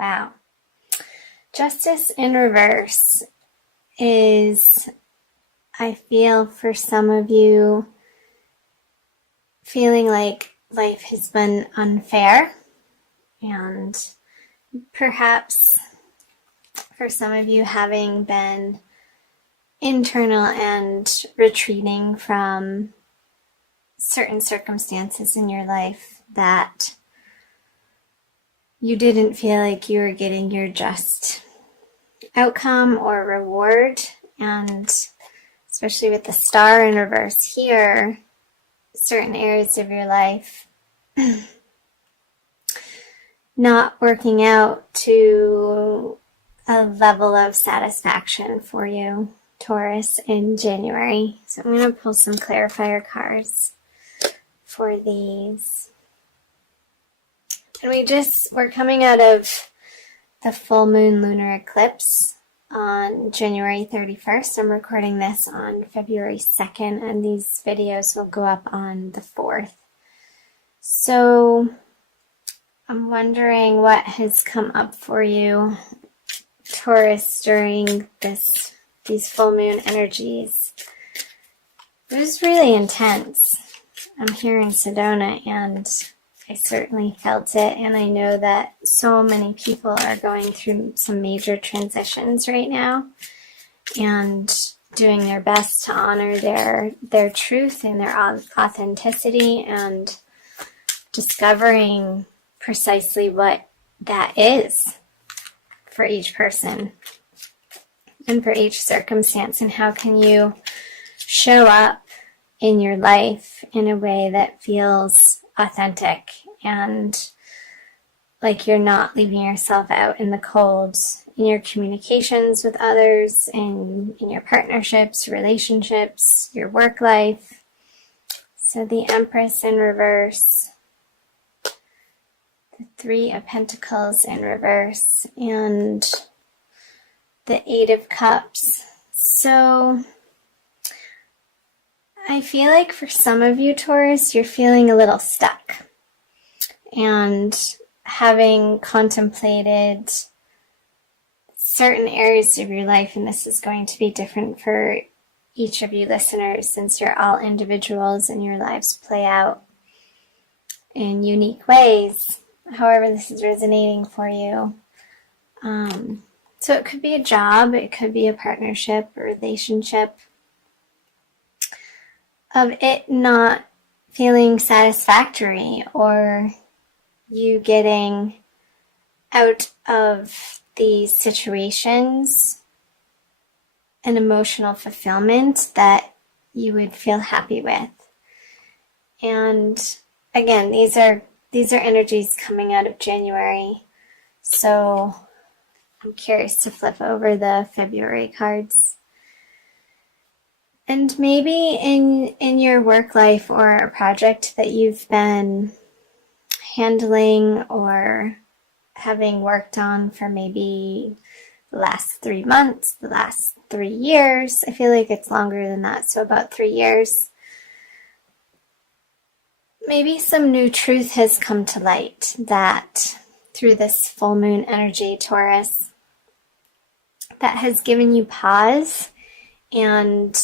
Wow. Justice in reverse is, I feel for some of you, feeling like life has been unfair, and perhaps for some of you having been internal and retreating from certain circumstances in your life that you didn't feel like you were getting your just outcome or reward. And especially with the star in reverse here, certain areas of your life not working out to a level of satisfaction for you, Taurus, in January. So I'm going to pull some clarifier cards for these. And we're coming out of the full moon lunar eclipse on January 31st. I'm recording this on February 2nd, and these videos will go up on the 4th. So I'm wondering what has come up for you, Taurus, during these full moon energies. It was really intense. I'm hearing Sedona, and I certainly felt it, and I know that so many people are going through some major transitions right now and doing their best to honor their truth and their authenticity and discovering precisely what that is for each person and for each circumstance, and how can you show up in your life in a way that feels authentic and like you're not leaving yourself out in the cold in your communications with others, in your partnerships, relationships, your work life. So the Empress in reverse, the Three of Pentacles in reverse, and the Eight of Cups. So I feel like for some of you, Taurus, you're feeling a little stuck. And having contemplated certain areas of your life, and this is going to be different for each of you listeners since you're all individuals and your lives play out in unique ways, however this is resonating for you. So it could be a job, it could be a partnership, a relationship, of it not feeling satisfactory, or you getting out of these situations an emotional fulfillment that you would feel happy with. And again, these are energies coming out of January. So I'm curious to flip over the February cards. And maybe in your work life or a project that you've been handling or having worked on for maybe the last 3 months, the last 3 years. I feel like it's longer than that, so about 3 years. Maybe some new truth has come to light that through this full moon energy, Taurus, that has given you pause and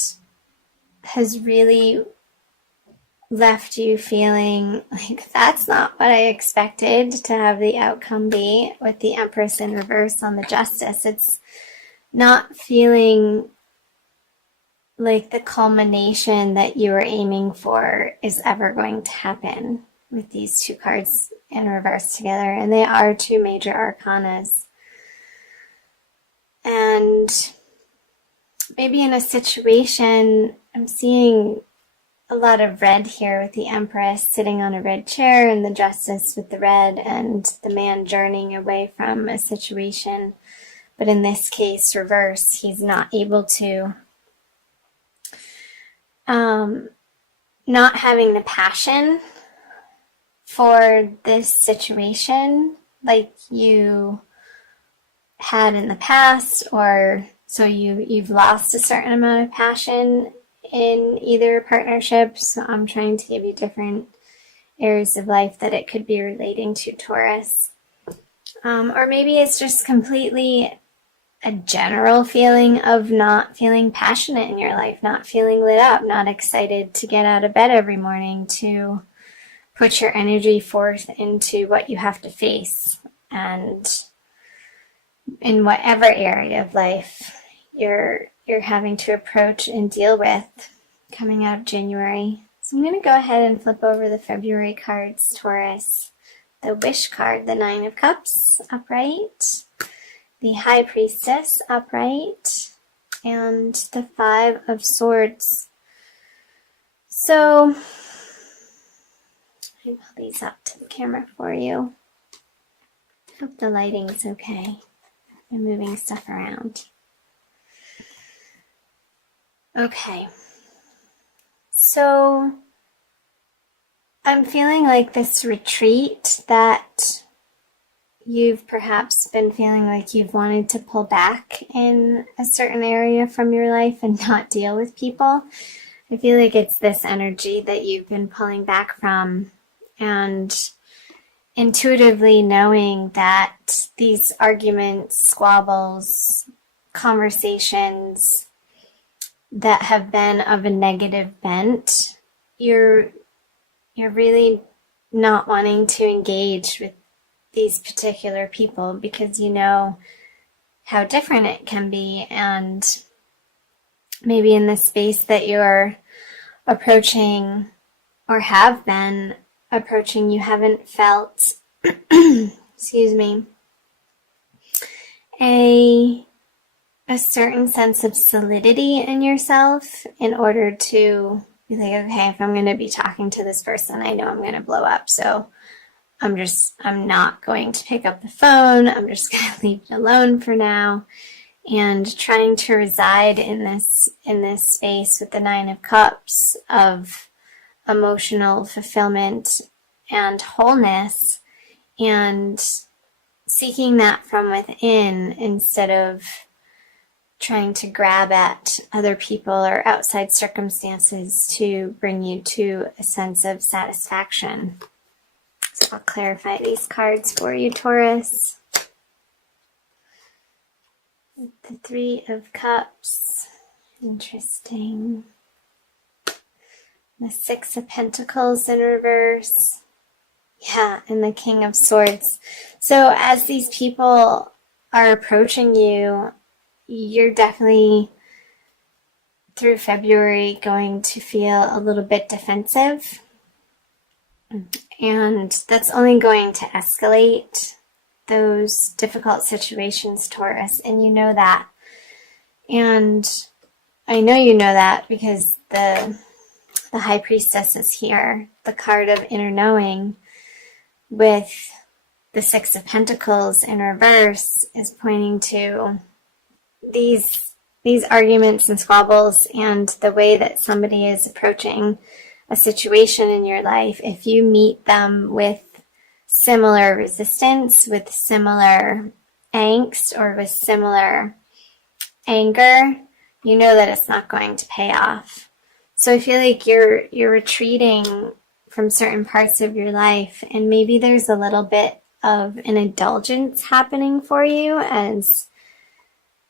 has really left you feeling like that's not what I expected to have the outcome be with the Empress in reverse on the Justice. It's not feeling like the culmination that you were aiming for is ever going to happen with these two cards in reverse together. And they are two major arcanas. And maybe in a situation, I'm seeing a lot of red here with the Empress sitting on a red chair and the Justice with the red and the man journeying away from a situation. But in this case, reverse, he's not able to, not having the passion for this situation like you had in the past, or so you've lost a certain amount of passion in either partnership. So I'm trying to give you different areas of life that it could be relating to, Taurus. Or maybe it's just completely a general feeling of not feeling passionate in your life, not feeling lit up, not excited to get out of bed every morning, to put your energy forth into what you have to face. And in whatever area of life you're having to approach and deal with coming out of January. So I'm going to go ahead and flip over the February cards, Taurus. The Wish card, the Nine of Cups, upright. The High Priestess, upright. And the Five of Swords. So, I pull these up to the camera for you. Hope the lighting's okay. I'm moving stuff around. Okay. So, I'm feeling like this retreat that you've perhaps been feeling like you've wanted to pull back in a certain area from your life and not deal with people. I feel like it's this energy that you've been pulling back from, and intuitively knowing that these arguments, squabbles, conversations that have been of a negative bent, you're really not wanting to engage with these particular people because you know how different it can be, and maybe in the space that you're approaching or have been approaching, you haven't felt excuse me, a certain sense of solidity in yourself in order to be like, okay, if I'm going to be talking to this person, I know I'm going to blow up, so I'm not going to pick up the phone. I'm just going to leave it alone for now. And trying to reside in this space with the Nine of Cups of emotional fulfillment and wholeness, and seeking that from within instead of trying to grab at other people or outside circumstances to bring you to a sense of satisfaction. So I'll clarify these cards for you, Taurus. The Three of Cups. Interesting. The Six of Pentacles in reverse. Yeah, and the King of Swords. So as these people are approaching you, you're definitely, through February, going to feel a little bit defensive. And that's only going to escalate those difficult situations, Taurus, and you know that. And I know you know that because the High Priestess is here, the card of inner knowing, with the Six of Pentacles in reverse, is pointing to these arguments and squabbles and the way that somebody is approaching a situation in your life. If you meet them with similar resistance, with similar angst, or with similar anger, you know that it's not going to pay off. So I feel like you're retreating from certain parts of your life, and maybe there's a little bit of an indulgence happening for you, as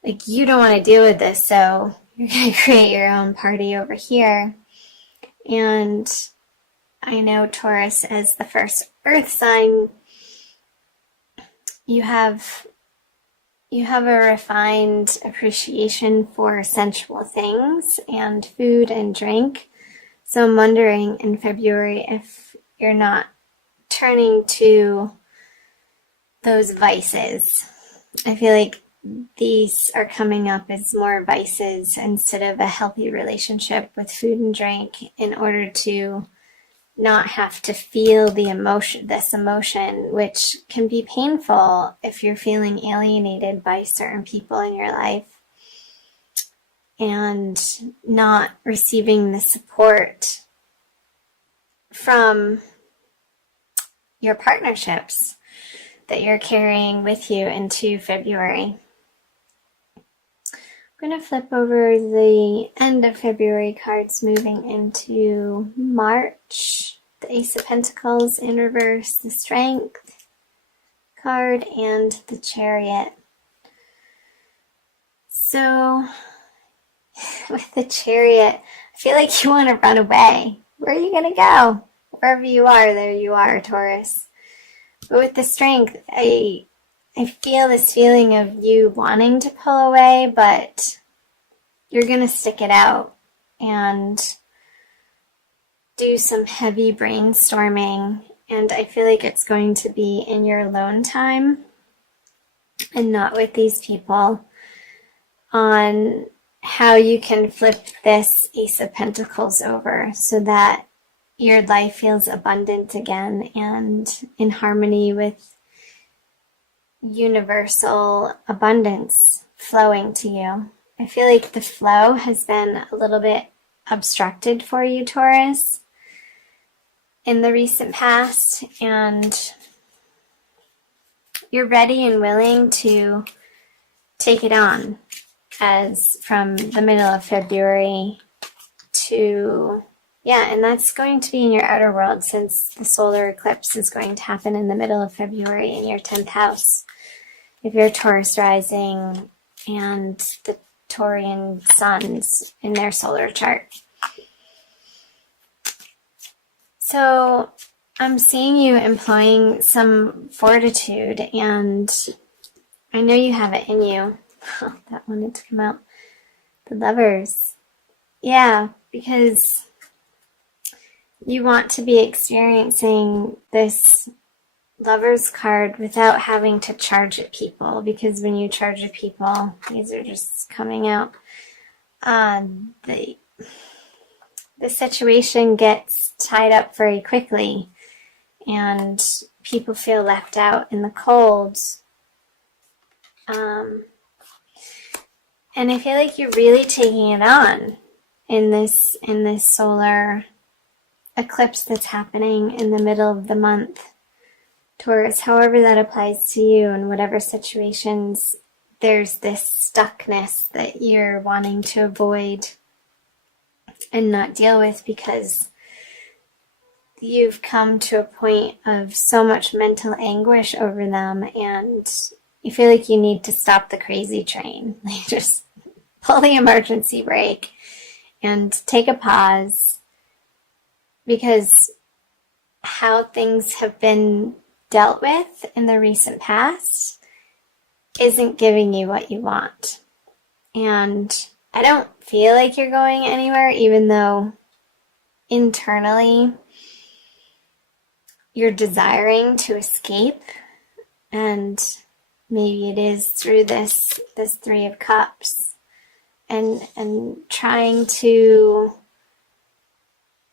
like you don't want to deal with this, so you're going to create your own party over here. And I know, Taurus, as the first earth sign, you have a refined appreciation for sensual things and food and drink. So I'm wondering in February if you're not turning to those vices. I feel like these are coming up as more vices instead of a healthy relationship with food and drink, in order to not have to feel this emotion, which can be painful if you're feeling alienated by certain people in your life and not receiving the support from your partnerships that you're carrying with you into February. I'm going to flip over the end of February cards, moving into March. The Ace of Pentacles in reverse, the Strength card and the Chariot. So with the Chariot, I feel like you want to run away. Where are you going to go? Wherever you are, there you are, Taurus. But with the Strength, I feel this feeling of you wanting to pull away, but you're going to stick it out and do some heavy brainstorming. And I feel like it's going to be in your alone time and not with these people on how you can flip this Ace of Pentacles over so that your life feels abundant again and in harmony with universal abundance flowing to you. I feel like the flow has been a little bit obstructed for you, Taurus, in the recent past, and you're ready and willing to take it on as from the middle of February to, and that's going to be in your outer world since the solar eclipse is going to happen in the middle of February in your 10th house. If you're Taurus rising and the Taurian suns in their solar chart. So I'm seeing you employing some fortitude, and I know you have it in you. That wanted to come out. The Lovers. Yeah, because you want to be experiencing this Lovers card without having to charge at people, because when you charge at people, these are just coming out. The situation gets tied up very quickly, and people feel left out in the cold. And I feel like you're really taking it on in this solar eclipse that's happening in the middle of the month. Taurus, however that applies to you in whatever situations there's this stuckness that you're wanting to avoid and not deal with because you've come to a point of so much mental anguish over them, and you feel like you need to stop the crazy train. Like, just pull the emergency brake and take a pause, because how things have been dealt with in the recent past isn't giving you what you want. And I don't feel like you're going anywhere, even though internally you're desiring to escape, and maybe it is through this Three of Cups, and trying to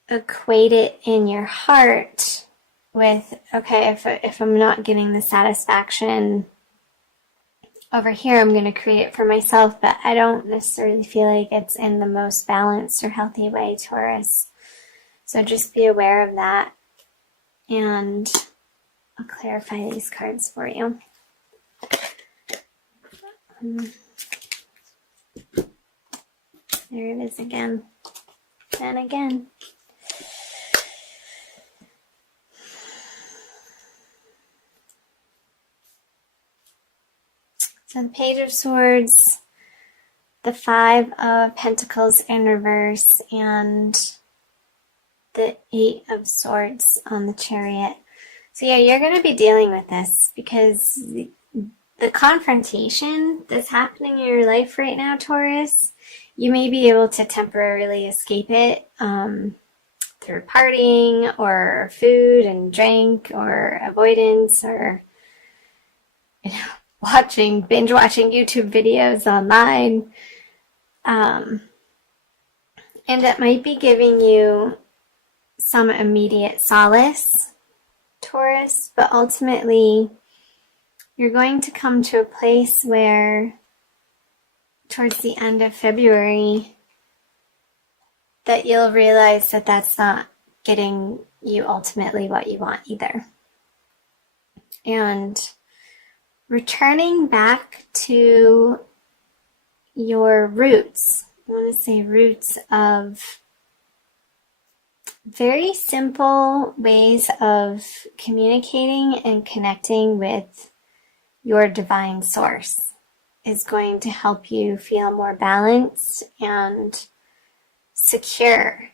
equate it in your heart with, okay, if I'm not getting the satisfaction over here, I'm going to create it for myself, but I don't necessarily feel like it's in the most balanced or healthy way, Taurus. So just be aware of that, and I'll clarify these cards for you. There it is again, and again. So the Page of Swords, the Five of Pentacles in reverse, and the Eight of Swords on the Chariot. So yeah, you're going to be dealing with this because the confrontation that's happening in your life right now, Taurus, you may be able to temporarily escape it through partying or food and drink or avoidance or, binge watching YouTube videos online. And it might be giving you some immediate solace, Taurus, but ultimately you're going to come to a place where towards the end of February that you'll realize that that's not getting you ultimately what you want either. And returning back to your roots, I want to say roots of very simple ways of communicating and connecting with your divine source is going to help you feel more balanced and secure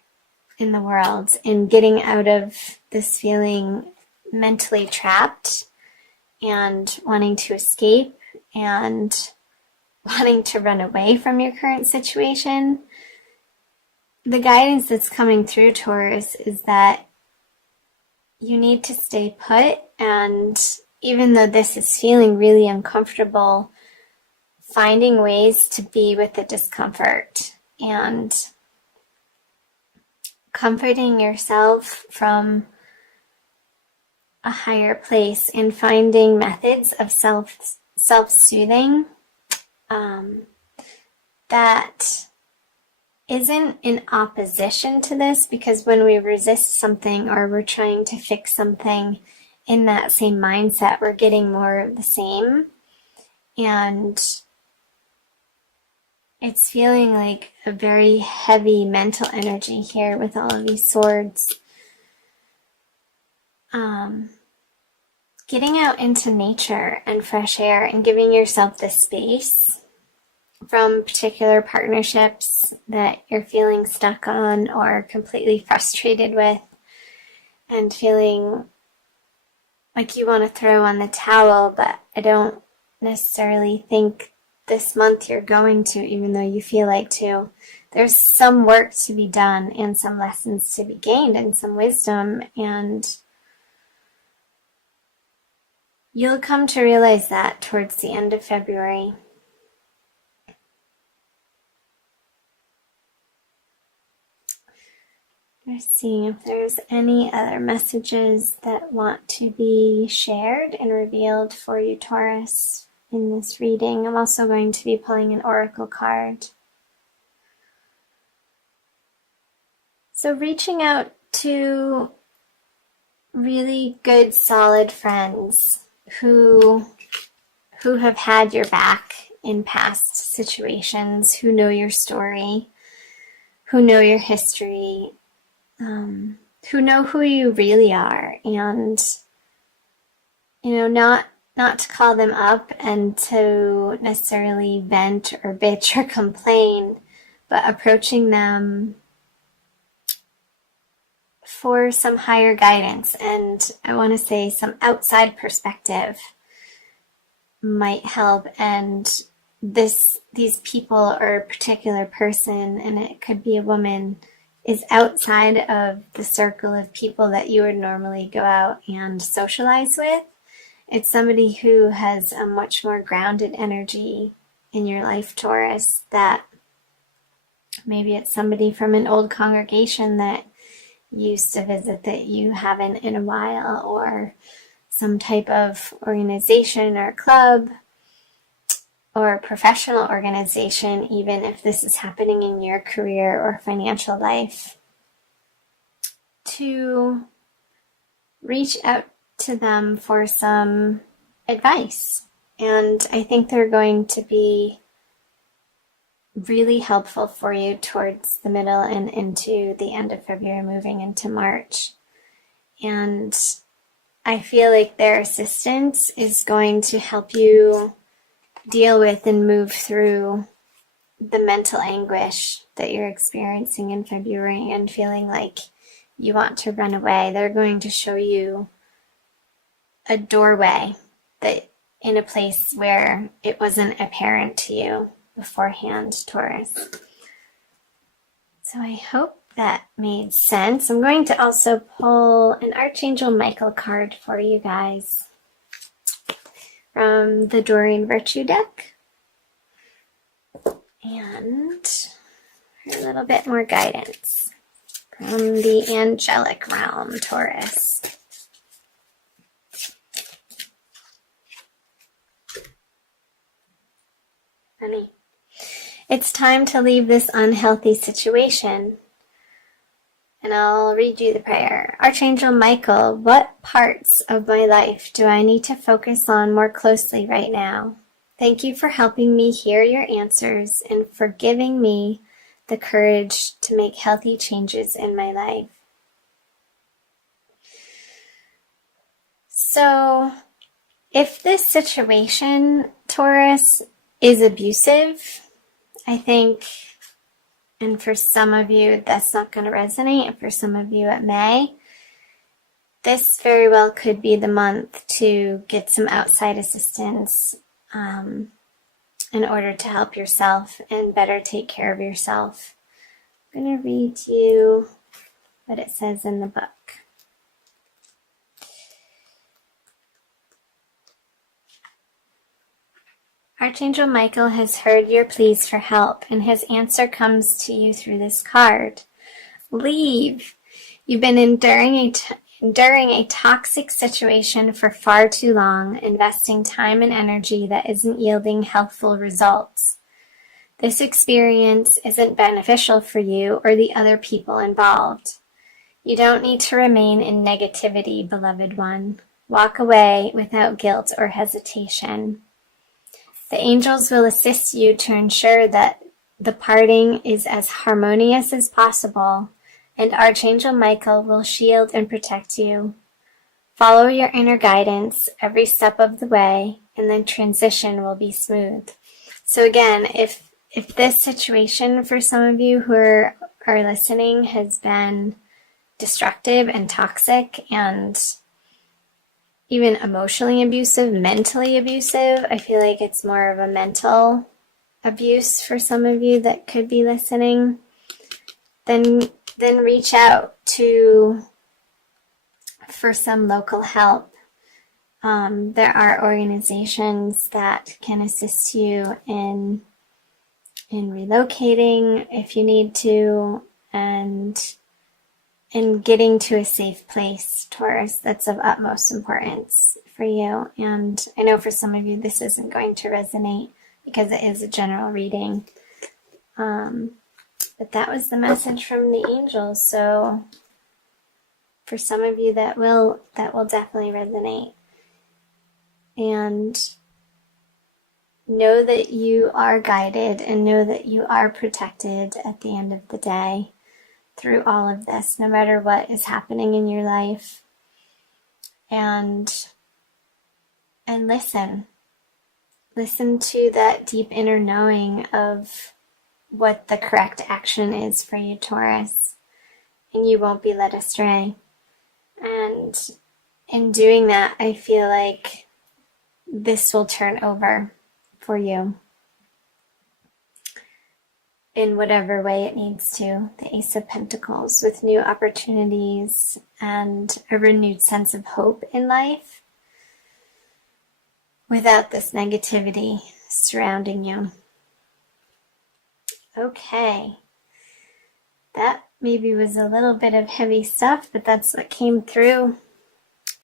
in the world, in getting out of this feeling mentally trapped and wanting to escape and wanting to run away from your current situation. The guidance that's coming through, Taurus, is that you need to stay put, and even though this is feeling really uncomfortable, finding ways to be with the discomfort and comforting yourself from a higher place and finding methods of self-soothing that isn't in opposition to this, because when we resist something or we're trying to fix something in that same mindset, we're getting more of the same. And it's feeling like a very heavy mental energy here with all of these swords. Getting out into nature and fresh air and giving yourself the space from particular partnerships that you're feeling stuck on or completely frustrated with, and feeling like you want to throw on the towel, but I don't necessarily think this month you're going to, even though you feel like to. There's some work to be done and some lessons to be gained and some wisdom, and you'll come to realize that towards the end of February. Just seeing if there's any other messages that want to be shared and revealed for you, Taurus, in this reading. I'm also going to be pulling an oracle card. So reaching out to really good, solid friends who have had your back in past situations, who know your story, who know your history, who know who you really are, and not to call them up and to necessarily vent or bitch or complain, but approaching them for some higher guidance, and I want to say some outside perspective might help. And these people or a particular person, and it could be a woman, is outside of the circle of people that you would normally go out and socialize with. It's somebody who has a much more grounded energy in your life, Taurus, that maybe it's somebody from an old congregation that you used to visit that you haven't in a while, or some type of organization or club or professional organization, even if this is happening in your career or financial life, to reach out to them for some advice. And I think they're going to be really helpful for you towards the middle and into the end of February, moving into March. And I feel like their assistance is going to help you deal with and move through the mental anguish that you're experiencing in February and feeling like you want to run away. They're going to show you a doorway that in a place where it wasn't apparent to you beforehand, Taurus. So I hope that made sense. I'm going to also pull an Archangel Michael card for you guys from the Doreen Virtue deck, and a little bit more guidance from the angelic realm, Taurus. Honey, it's time to leave this unhealthy situation. And I'll read you the prayer. Archangel Michael, what parts of my life do I need to focus on more closely right now? Thank you for helping me hear your answers and for giving me the courage to make healthy changes in my life. So If this situation, Taurus, is abusive, I think, and for some of you that's not going to resonate, and for some of you it may, this very well could be the month to get some outside assistance in order to help yourself and better take care of yourself. I'm going to read you what it says in the book. Archangel Michael has heard your pleas for help, and his answer comes to you through this card. Leave. You've been enduring a toxic situation for far too long, investing time and energy that isn't yielding healthful results. This experience isn't beneficial for you or the other people involved. You don't need to remain in negativity, beloved one. Walk away without guilt or hesitation. The angels will assist you to ensure that the parting is as harmonious as possible, and Archangel Michael will shield and protect you. Follow your inner guidance every step of the way, and the transition will be smooth. So again, if this situation for some of you who are listening has been destructive and toxic and even emotionally abusive, mentally abusive, I feel like it's more of a mental abuse for some of you that could be listening, then reach out for some local help. There are organizations that can assist you in relocating if you need to, and in getting to a safe place, Taurus. That's of utmost importance for you. And I know for some of you this isn't going to resonate because it is a general reading. But that was the message from the angels. So for some of you that will definitely resonate. And know that you are guided and know that you are protected at the end of the day through all of this, no matter what is happening in your life. And listen to that deep inner knowing of what the correct action is for you, Taurus, and you won't be led astray. And in doing that, I feel like this will turn over for you in whatever way it needs to. The Ace of Pentacles, with new opportunities and a renewed sense of hope in life without this negativity surrounding you. Okay. That maybe was a little bit of heavy stuff, but that's what came through